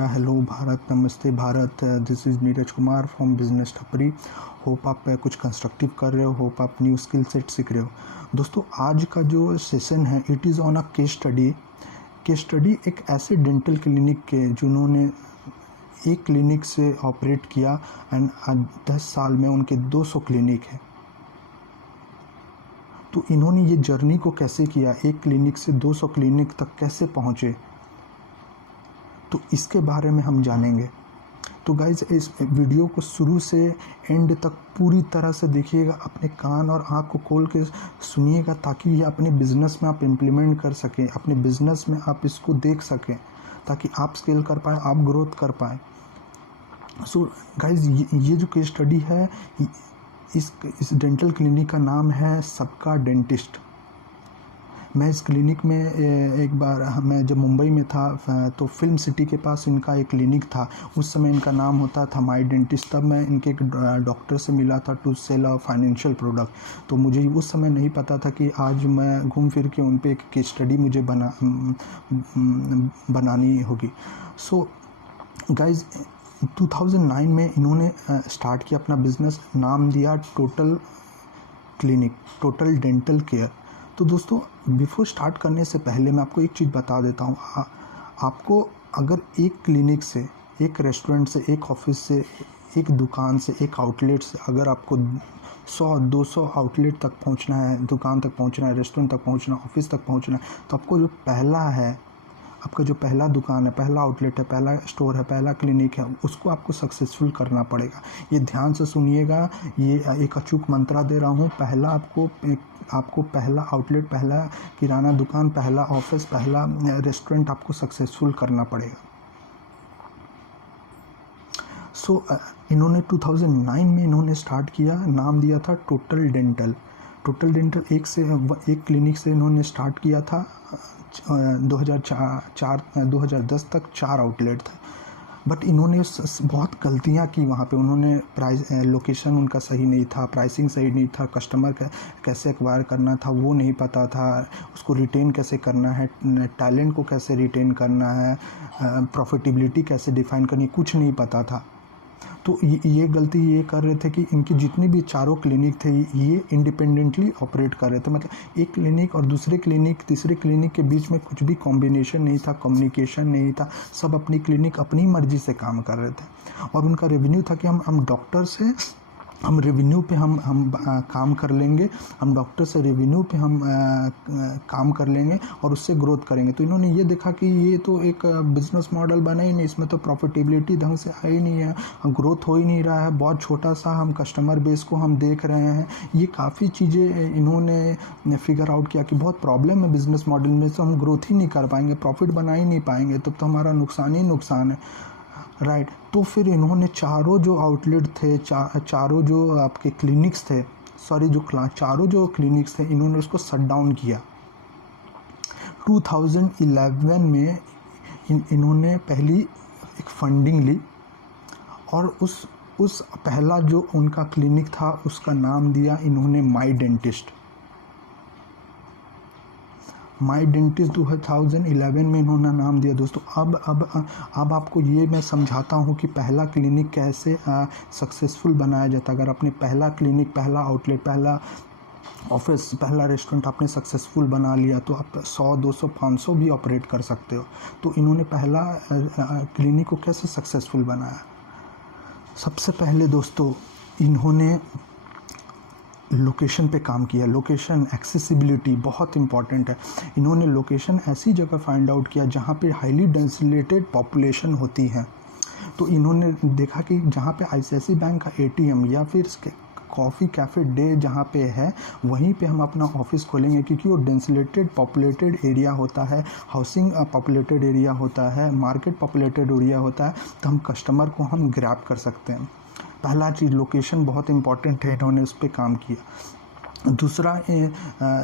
India, hello Bharat, नमस्ते Bharat. This is Neeraj Kumar from business टपरी। Hope आप कुछ कंस्ट्रक्टिव कर रहे हो, होप आप न्यू स्किल सेट सीख रहे हो। दोस्तों, आज का जो सेशन है it is on a case study. Case study एक ऐसे डेंटल क्लिनिक के जिन्होंने एक क्लिनिक से ऑपरेट किया एंड 10 साल में उनके 200 क्लिनिक है। तो इन्होंने ये जर्नी को कैसे किया, एक क्लिनिक से 200 क्लिनिक तक कैसे पहुँचे, तो इसके बारे में हम जानेंगे। तो गाइज, इस वीडियो को शुरू से एंड तक पूरी तरह से देखिएगा, अपने कान और आँख को खोल के सुनिएगा ताकि ये अपने बिज़नेस में आप इम्प्लीमेंट कर सकें, अपने बिज़नेस में आप इसको देख सकें ताकि आप स्केल कर पाए, आप ग्रोथ कर पाए। सो गाइज, ये जो केस स्टडी है, इस डेंटल क्लिनिक का नाम है सबका डेंटिस्ट। मैं इस क्लिनिक में एक बार, मैं जब मुंबई में था तो फिल्म सिटी के पास इनका एक क्लिनिक था। उस समय इनका नाम होता था माई डेंटिस्ट। तब मैं इनके एक डॉक्टर से मिला था to sell a financial product. तो मुझे उस समय नहीं पता था कि आज मैं घूम फिर के उन पे एक केस स्टडी मुझे बनानी होगी। सो गाइज, 2009 में इन्होंने स्टार्ट किया अपना बिज़नेस, नाम दिया total clinic, total dental care. तो दोस्तों, बिफोर स्टार्ट करने से पहले मैं आपको एक चीज़ बता देता हूँ। आपको अगर एक क्लिनिक से, एक रेस्टोरेंट से, एक ऑफिस से, एक दुकान से, एक आउटलेट से अगर आपको 100-200 आउटलेट तक पहुँचना है, दुकान तक पहुँचना है, रेस्टोरेंट तक पहुँचना है, ऑफिस तक पहुँचना है, तो आपको जो पहला है, आपका जो पहला दुकान है, पहला आउटलेट है, पहला स्टोर है, पहला क्लिनिक है, उसको आपको सक्सेसफुल करना पड़ेगा। ये ध्यान से सुनिएगा, ये एक अचूक मंत्रा दे रहा हूँ। पहला आपको पहला आउटलेट, पहला किराना दुकान, पहला ऑफिस, पहला रेस्टोरेंट आपको सक्सेसफुल करना पड़ेगा। सो इन्होंने 2009 में इन्होंने स्टार्ट किया, नाम दिया था टोटल डेंटल। टोटल डेंटल एक क्लिनिक से इन्होंने स्टार्ट किया था। 2010 तक 4 आउटलेट थे। बट इन्होंने बहुत गलतियां की वहाँ पे। उन्होंने लोकेशन उनका सही नहीं था, प्राइसिंग सही नहीं था, कस्टमर कैसे एक्वायर करना था वो नहीं पता था, उसको रिटेन कैसे करना है, टैलेंट को कैसे रिटेन करना है, प्रॉफिटेबिलिटी कैसे डिफाइन करनी, कुछ नहीं पता था। तो ये गलती ये कर रहे थे कि इनकी जितनी भी 4 क्लिनिक थे ये इंडिपेंडेंटली ऑपरेट कर रहे थे। मतलब एक क्लिनिक और दूसरे क्लिनिक, तीसरे क्लिनिक के बीच में कुछ भी कॉम्बिनेशन नहीं था, कम्युनिकेशन नहीं था। सब अपनी क्लिनिक अपनी मर्जी से काम कर रहे थे और उनका रेवेन्यू था कि हम डॉक्टर से, हम रेवेन्यू पे हम काम कर लेंगे, हम डॉक्टर से रेवेन्यू पे हम काम कर लेंगे और उससे ग्रोथ करेंगे। तो इन्होंने ये देखा कि ये तो एक बिजनेस मॉडल बना ही नहीं, इसमें तो प्रॉफिटेबिलिटी ढंग से आ ही नहीं है, ग्रोथ हो ही नहीं रहा है, बहुत छोटा सा हम कस्टमर बेस को हम देख रहे हैं। ये काफ़ी चीज़ें इन्होंने फिगर आउट किया कि बहुत प्रॉब्लम है बिजनेस मॉडल में, तो हम ग्रोथ ही नहीं कर पाएंगे, प्रॉफिट बना ही नहीं पाएंगे, तब तो हमारा नुकसान ही नुकसान है, राइट। तो फिर इन्होंने चारों जो आउटलेट थे, चारों जो आपके क्लिनिक्स थे, चारों जो क्लिनिक्स थे, इन्होंने उसको शट डाउन किया। 2011 में इन्होंने पहली एक फंडिंग ली और उस पहला जो उनका क्लिनिक था उसका नाम दिया इन्होंने माई डेंटिस्ट। माई डेंटिस्ट 2011 में इन्होंने नाम दिया। दोस्तों, अब आपको ये मैं समझाता हूँ कि पहला क्लिनिक कैसे सक्सेसफुल बनाया जाता है। अगर आपने पहला क्लिनिक, पहला आउटलेट, पहला ऑफिस, पहला रेस्टोरेंट आपने सक्सेसफुल बना लिया तो आप 100, 200, 500 भी ऑपरेट कर सकते हो। तो इन्होंने पहला क्लिनिक को कैसे सक्सेसफुल बनाया? सबसे पहले दोस्तों, इन्होंने लोकेशन पे काम किया। लोकेशन, एक्सेसिबिलिटी बहुत इंपॉर्टेंट है। इन्होंने लोकेशन ऐसी जगह फाइंड आउट किया जहाँ पे हाईली डेंसिलेटेड पॉपुलेशन होती है। तो इन्होंने देखा कि जहाँ पे ICICI बैंक का ATM या फिर कॉफ़ी कैफ़े डे जहाँ पे है वहीं पे हम अपना ऑफिस खोलेंगे, क्योंकि वो डेंसिलेटेड पॉपुलेटेड एरिया होता है, हाउसिंग पॉपुलेटेड एरिया होता है, मार्केट पॉपुलेटेड एरिया होता है, तो हम कस्टमर को हम ग्रैब कर सकते हैं। पहला चीज़ लोकेशन बहुत इंपॉर्टेंट है, इन्होंने उस पर काम किया। दूसरा,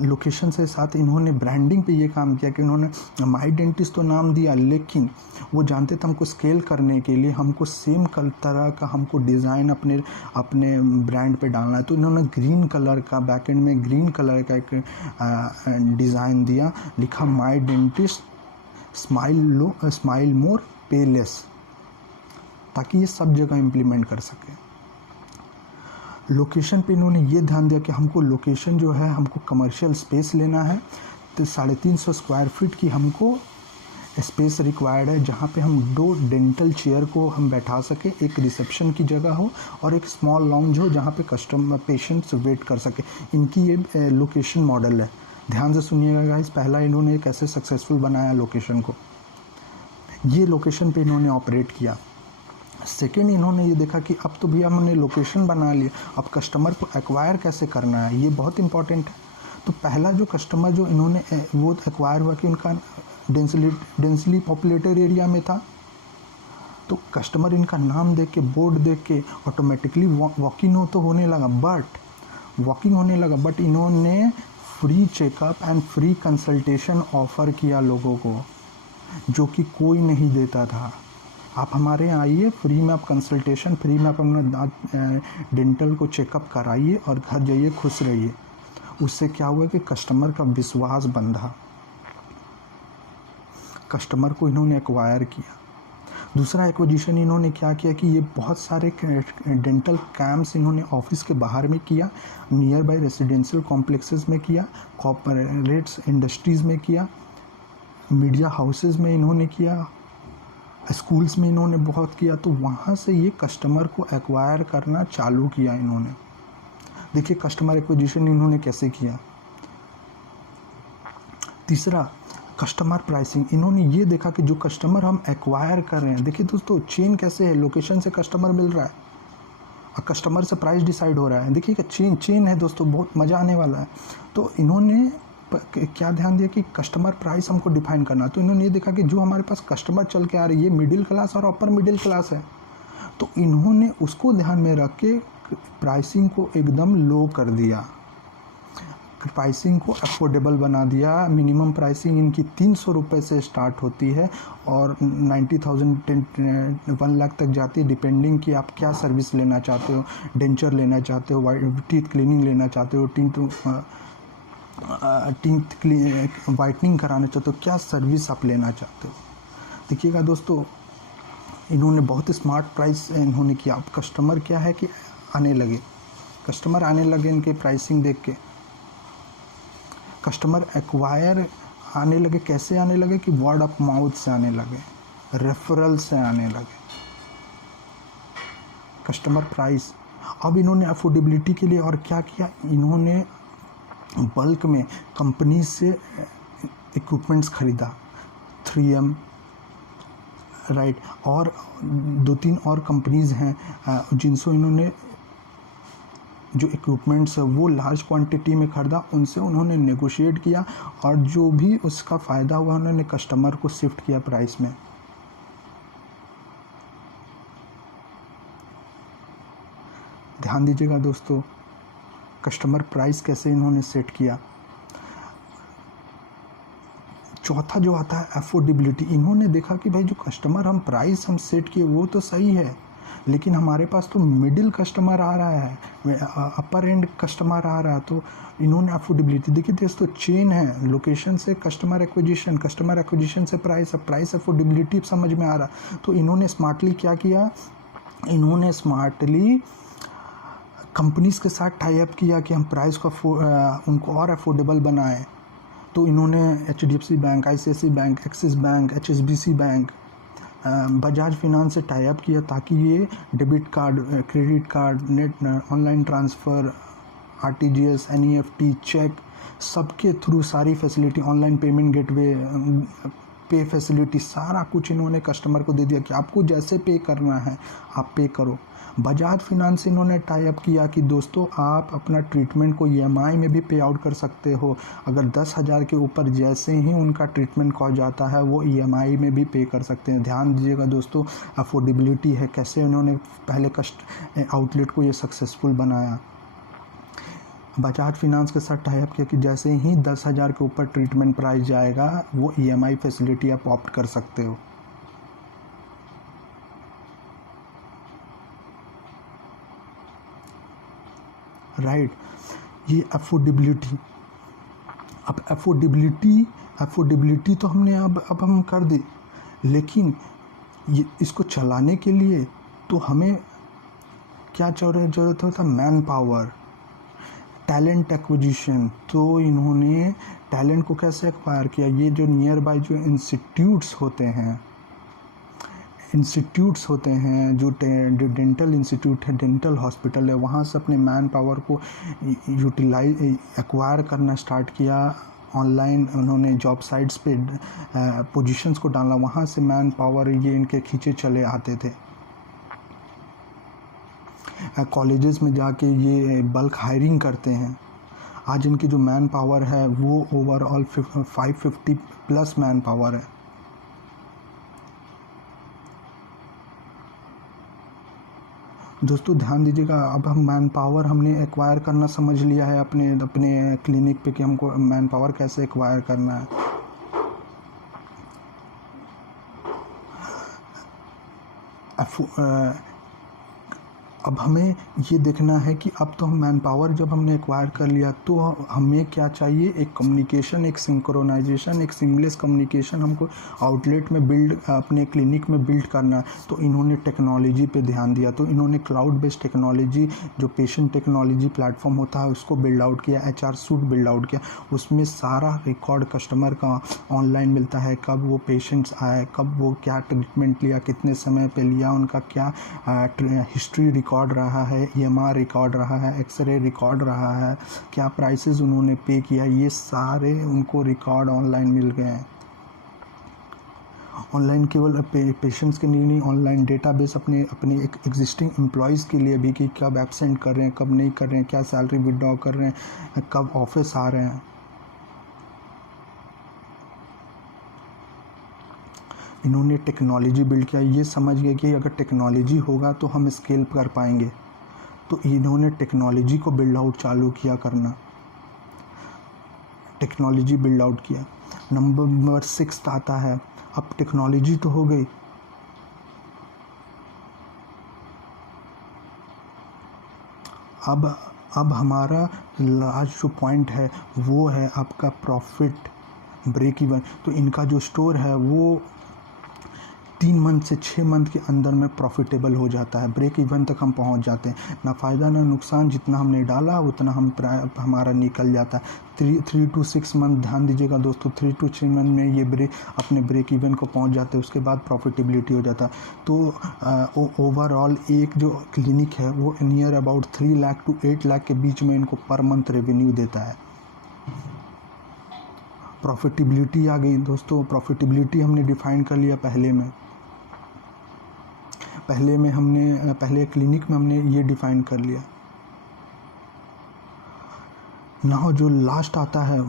लोकेशन से साथ इन्होंने ब्रांडिंग पे ये काम किया कि इन्होंने माई डेंटिस्ट तो नाम दिया, लेकिन वो जानते थे हमको स्केल करने के लिए हमको सेम तरह का हमको डिज़ाइन अपने ब्रांड पे डालना है। तो इन्होंने ग्रीन कलर का, बैक एंड में ग्रीन कलर का एक डिज़ाइन दिया, लिखा माई डेंटिस्ट स्माइल मोर पे लेस। ताकि ये सब जगह इम्प्लीमेंट कर सके। लोकेशन पे इन्होंने ये ध्यान दिया कि हमको लोकेशन जो है, हमको कमर्शियल स्पेस लेना है, तो 350 स्क्वायर फीट की हमको स्पेस रिक्वायर्ड है, जहाँ पे हम 2 डेंटल चेयर को हम बैठा सके, एक रिसेप्शन की जगह हो और एक स्मॉल लाउंज हो जहाँ पे कस्टमर पेशेंट्स वेट कर सके। इनकी ये लोकेशन मॉडल है। ध्यान से सुनिएगा गाइस, पहला इन्होंने कैसे सक्सेसफुल बनाया लोकेशन को, ये लोकेशन पे इन्होंने ऑपरेट किया। सेकेंड, इन्होंने ये देखा कि अब तो भैया हमने लोकेशन बना लिया, अब कस्टमर को एक्वायर कैसे करना है, ये बहुत इंपॉर्टेंट है। तो पहला जो कस्टमर जो इन्होंने वो एक्वायर हुआ कि उनका डेंसली पॉपुलेटेड एरिया में था, तो कस्टमर इनका नाम देख के, बोर्ड देख के ऑटोमेटिकली वॉकिंग तो होने लगा, बट इन्होंने free checkup and free consultation offer किया लोगों को, जो कि कोई नहीं देता था। आप हमारे यहाँ आइए, फ्री में आप कंसल्टेशन, फ्री में आप अपना दांत डेंटल को चेकअप कराइए और घर जाइए खुश रहिए। उससे क्या हुआ कि कस्टमर का विश्वास बंधा, कस्टमर को इन्होंने एक्वायर किया। दूसरा एक्विजिशन इन्होंने क्या किया कि ये बहुत सारे डेंटल कैंप्स इन्होंने ऑफिस के बाहर में किया, नियर बाई रेजिडेंशियल कॉम्प्लेक्सेस में किया, कॉर्पोरेट्स इंडस्ट्रीज़ में किया, मीडिया हाउसेस में इन्होंने किया, स्कूल्स में इन्होंने बहुत किया। तो वहाँ से ये कस्टमर को एक्वायर करना चालू किया इन्होंने। देखिए कस्टमर एक्विजिशन इन्होंने कैसे किया। तीसरा, कस्टमर प्राइसिंग। इन्होंने ये देखा कि जो कस्टमर हम एक्वायर कर रहे हैं, देखिए दोस्तों चेन कैसे है, लोकेशन से कस्टमर मिल रहा है और कस्टमर से प्राइस डिसाइड हो रहा है। देखिए कि चेन है दोस्तों, बहुत मज़ा आने वाला है। तो इन्होंने क्या ध्यान दिया कि कस्टमर प्राइस हमको डिफाइन करना। तो इन्होंने ये देखा कि जो हमारे पास कस्टमर चल के आ रही है, मिडिल क्लास और अपर मिडिल क्लास है, तो इन्होंने उसको ध्यान में रख के प्राइसिंग को एकदम लो कर दिया, प्राइसिंग को अफोर्डेबल बना दिया। मिनिमम प्राइसिंग इनकी 300 रुपये से स्टार्ट होती है और 90,000 1 लाख तक जाती है, डिपेंडिंग कि आप क्या सर्विस लेना चाहते हो। डेंचर लेना चाहते हो, टीथ क्लीनिंग लेना चाहते हो, टीथ वाइटनिंग कराना चाहते हो, क्या सर्विस आप लेना चाहते हो। देखिएगा दोस्तों, इन्होंने बहुत स्मार्ट प्राइस इन्होंने किया। अब कस्टमर क्या है कि आने लगे, कस्टमर आने लगे इनके प्राइसिंग देख के। कस्टमर एक्वायर आने लगे, कैसे आने लगे कि वर्ड ऑफ माउथ से आने लगे, रेफरल से आने लगे। कस्टमर प्राइस, अब इन्होंने अफोर्डेबिलिटी के लिए और क्या किया, इन्होंने बल्क में कंपनी से इक्विपमेंट्स खरीदा, 3M राइट, और 2-3 और कंपनीज़ हैं जिनसे इन्होंने जो इक्विपमेंट्स है वो लार्ज क्वांटिटी में ख़रीदा, उनसे उन्होंने नेगोशिएट किया और जो भी उसका फ़ायदा हुआ उन्होंने कस्टमर को शिफ्ट किया प्राइस में। ध्यान दीजिएगा दोस्तों, कस्टमर प्राइस कैसे इन्होंने सेट किया। चौथा जो आता है अफोर्डेबिलिटी। इन्होंने देखा कि भाई जो कस्टमर हम प्राइस हम सेट किए वो तो सही है, लेकिन हमारे पास तो मिडिल कस्टमर आ रहा है, अपर एंड कस्टमर आ रहा है। तो इन्होंने अफोर्डेबिलिटी देखिए दोस्तों, चेन है, लोकेशन से कस्टमर एक्विजिशन से प्राइस अफोर्डेबिलिटी समझ में आ रहा। तो इन्होंने स्मार्टली क्या किया, इन्होंने स्मार्टली कंपनीज़ के साथ टाई अप किया कि हम प्राइस को उनको और अफोर्डेबल बनाएं। तो इन्होंने HDFC bank, ICICI bank, axis bank, HSBC bank, Bajaj finance से टाई अप किया ताकि ये debit card, credit card, net online transfer, RTGS, NEFT, cheque, सबके थ्रू सारी facility, online payment gateway, pay facility, सारा कुछ इन्होंने कस्टमर को दे दिया कि आपको जैसे पे करना है आप पे करो। बजाज फिनांस से इन्होंने टाई अप किया कि दोस्तों आप अपना ट्रीटमेंट को EMI में भी पे आउट कर सकते हो। अगर 10,000 के ऊपर जैसे ही उनका ट्रीटमेंट कॉस्ट जाता है वो EMI में भी पे कर सकते हैं। ध्यान दीजिएगा दोस्तों, अफोर्डेबिलिटी है, कैसे उन्होंने पहले आउटलेट को ये सक्सेसफुल बनाया। बजाज फिनांस के साथ टाई अप किया कि जैसे ही 10,000 के ऊपर ट्रीटमेंट प्राइस जाएगा वो EMI फैसिलिटी आप ऑप्ट कर सकते हो। राइट, ये अफोर्डेबिलिटी। अब अफोर्डेबिलिटी तो हमने अब हम कर दी, लेकिन ये इसको चलाने के लिए तो हमें क्या ज़रूरत होता? Man power, talent acquisition. तो इन्होंने टैलेंट को कैसे एक्वायर किया? ये जो नियर बाय जो इंस्टीट्यूट्स होते हैं जो डेंटल इंस्टीट्यूट है, डेंटल हॉस्पिटल है, वहाँ से अपने मैन पावर को एक्वायर करना स्टार्ट किया। ऑनलाइन उन्होंने जॉब साइट्स पे पोजीशंस को डाला, वहाँ से मैन पावर ये इनके खींचे चले आते थे। कॉलेजेस में जाके ये बल्क हायरिंग करते हैं। आज इनकी जो मैन पावर है वो ओवरऑल 550 प्लस मैन पावर है। दोस्तों ध्यान दीजिएगा, अब हम मैन पावर हमने एक्वायर करना समझ लिया है अपने क्लिनिक पे कि हमको मैन पावर कैसे एक्वायर करना है। अब हमें ये देखना है कि अब तो हम मैन पावर जब हमने एक्वायर कर लिया तो हमें क्या चाहिए? एक कम्युनिकेशन, एक सिंक्रोनाइजेशन, एक सीमलेस कम्युनिकेशन हमको आउटलेट में बिल्ड, अपने क्लिनिक में बिल्ड करना है। तो इन्होंने टेक्नोलॉजी पे ध्यान दिया। तो इन्होंने क्लाउड बेस्ड टेक्नोलॉजी, जो पेशेंट टेक्नोलॉजी प्लेटफॉर्म होता है, उसको बिल्ड आउट किया। HR सूट बिल्ड आउट किया। उसमें सारा रिकॉर्ड कस्टमर का ऑनलाइन मिलता है, कब वो पेशेंट्स आए, कब वो क्या ट्रीटमेंट लिया, कितने समय पे लिया, उनका क्या हिस्ट्री रिकॉर्ड रहा है, EMR रिकॉर्ड रहा है, एक्सरे रिकॉर्ड रहा है, क्या प्राइसेस उन्होंने पे किया, ये सारे उनको रिकॉर्ड ऑनलाइन मिल गए हैं। ऑनलाइन केवल पेशेंट्स के लिए नहीं, ऑनलाइन डेटाबेस अपने एक एग्जिस्टिंग एम्प्लॉयज़ के लिए भी कि कब एब्सेंट कर रहे हैं, कब नहीं कर रहे हैं, क्या सैलरी विड्रॉ कर रहे हैं, कब ऑफिस आ रहे हैं। इन्होंने टेक्नोलॉजी बिल्ड किया। ये समझ गए कि अगर टेक्नोलॉजी होगा तो हम स्केल कर पाएंगे। तो इन्होंने टेक्नोलॉजी को बिल्ड आउट चालू किया करना, टेक्नोलॉजी बिल्ड आउट किया। नंबर 6 आता है, अब टेक्नोलॉजी तो हो गई, अब हमारा लास्ट जो पॉइंट है वो है आपका प्रॉफिट ब्रेक इवन। तो इनका जो स्टोर है वो 3 मंथ से 6 मंथ के अंदर में प्रॉफिटेबल हो जाता है, ब्रेक इवन तक हम पहुंच जाते हैं। ना फ़ायदा ना नुकसान, जितना हमने डाला उतना हमारा निकल जाता है। 3 to 6 मंथ, ध्यान दीजिएगा दोस्तों, 3 to 6 मंथ में ये अपने ब्रेक इवन को पहुंच जाते हैं। उसके बाद प्रॉफिटेबिलिटी हो जाता है। तो ओवरऑल एक जो क्लिनिक है वो near about 3 lakh to 8 lakh के बीच में इनको पर मंथ रेवेन्यू देता है। प्रॉफिटेबिलिटी आ गई दोस्तों। प्रॉफिटेबिलिटी हमने डिफाइन कर लिया पहले क्लिनिक में हमने ये डिफाइन कर लिया। नाउ जो लास्ट आता है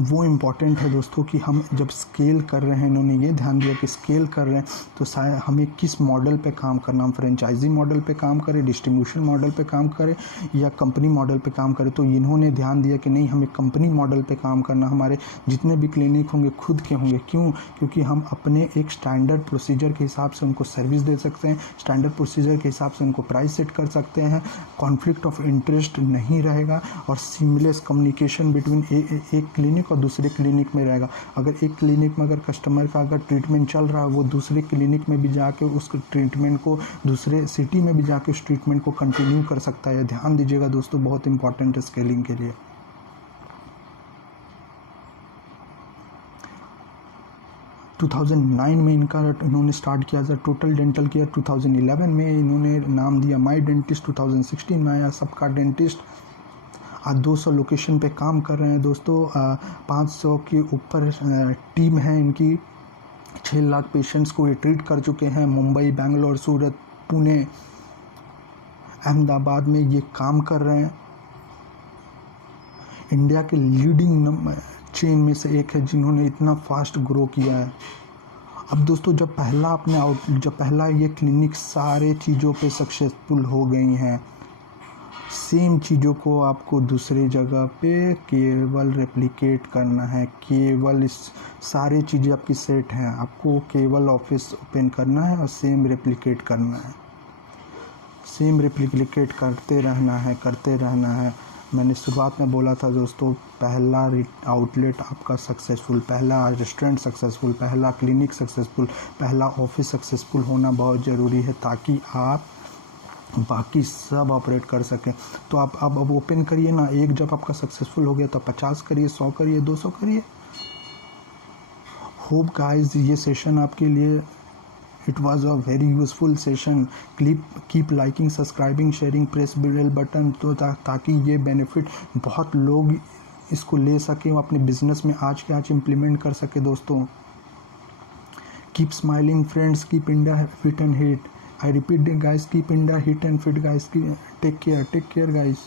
वो इम्पॉर्टेंट है दोस्तों कि हम जब स्केल कर रहे हैं, इन्होंने ये ध्यान दिया कि स्केल कर रहे हैं तो शायद हमें किस मॉडल पे काम करना, हम फ्रेंचाइजी मॉडल पे काम करें, डिस्ट्रीब्यूशन मॉडल पे काम करें या कंपनी मॉडल पे काम करें। तो इन्होंने ध्यान दिया कि नहीं, हमें कंपनी मॉडल पे काम करना। हमारे जितने भी क्लिनिक होंगे खुद के होंगे। क्यों? क्योंकि हम अपने एक स्टैंडर्ड प्रोसीजर के हिसाब से उनको सर्विस दे सकते हैं, स्टैंडर्ड प्रोसीजर के हिसाब से उनको प्राइस सेट कर सकते हैं, कॉन्फ्लिक्ट ऑफ इंटरेस्ट नहीं रहेगा और सीमलेस कम्युनिकेशन बिटवीन एक क्लिनिक और दूसरे क्लिनिक में रहेगा। अगर एक क्लिनिक में अगर कस्टमर का अगर ट्रीटमेंट चल रहा है, वो दूसरे क्लिनिक में भी जाके उस ट्रीटमेंट को, दूसरे सिटी में भी जाके उस ट्रीटमेंट को कंटिन्यू कर सकता है। ध्यान दीजिएगा दोस्तों, बहुत इंपॉर्टेंट है स्केलिंग के लिए। टू 2009 में इन्होंने स्टार्ट किया था टोटल डेंटल केयर। 2011 में इन्होंने नाम दिया माई डेंटिस्ट। 2016 में आया सबका डेंटिस्ट। आज 200 लोकेशन पे काम कर रहे हैं दोस्तों। 500 के ऊपर टीम है इनकी। 6 लाख पेशेंट्स को ये ट्रीट कर चुके हैं। मुंबई, बेंगलोर, सूरत, पुणे, अहमदाबाद में ये काम कर रहे हैं। इंडिया के लीडिंग चेन में से एक है जिन्होंने इतना फास्ट ग्रो किया है। अब दोस्तों जब पहला ये क्लिनिक सारे चीज़ों पे सक्सेसफुल हो गई हैं, सेम चीज़ों को आपको दूसरे जगह पे केवल रेप्लिकेट करना है। केवल इस सारे चीज़ें आपकी सेट हैं, आपको केवल ऑफिस ओपन करना है और सेम रेप्लिकेट करना है, सेम रेप्लिकेट करते रहना है। मैंने शुरुआत में बोला था दोस्तों, पहला आउटलेट आपका सक्सेसफुल, पहला रेस्टोरेंट सक्सेसफुल, पहला क्लिनिक सक्सेसफुल, पहला ऑफिस सक्सेसफुल होना बहुत ज़रूरी है, ताकि आप बाकी सब ऑपरेट कर सकें। तो आप अब ओपन करिए ना, एक जब आपका सक्सेसफुल हो गया तो 50 करिए, 100 करिए, 200 करिए। होप गाइस ये सेशन आपके लिए it was a very useful session. Keep liking, subscribing, sharing, press bell button, तो ताकि ये बेनिफिट बहुत लोग इसको ले सकें, अपने बिजनेस में आज के आज इम्प्लीमेंट कर सके दोस्तों। Keep smiling friends, keep India fit and hit. I repeat guys, keep India hit and fit guys. Take care guys.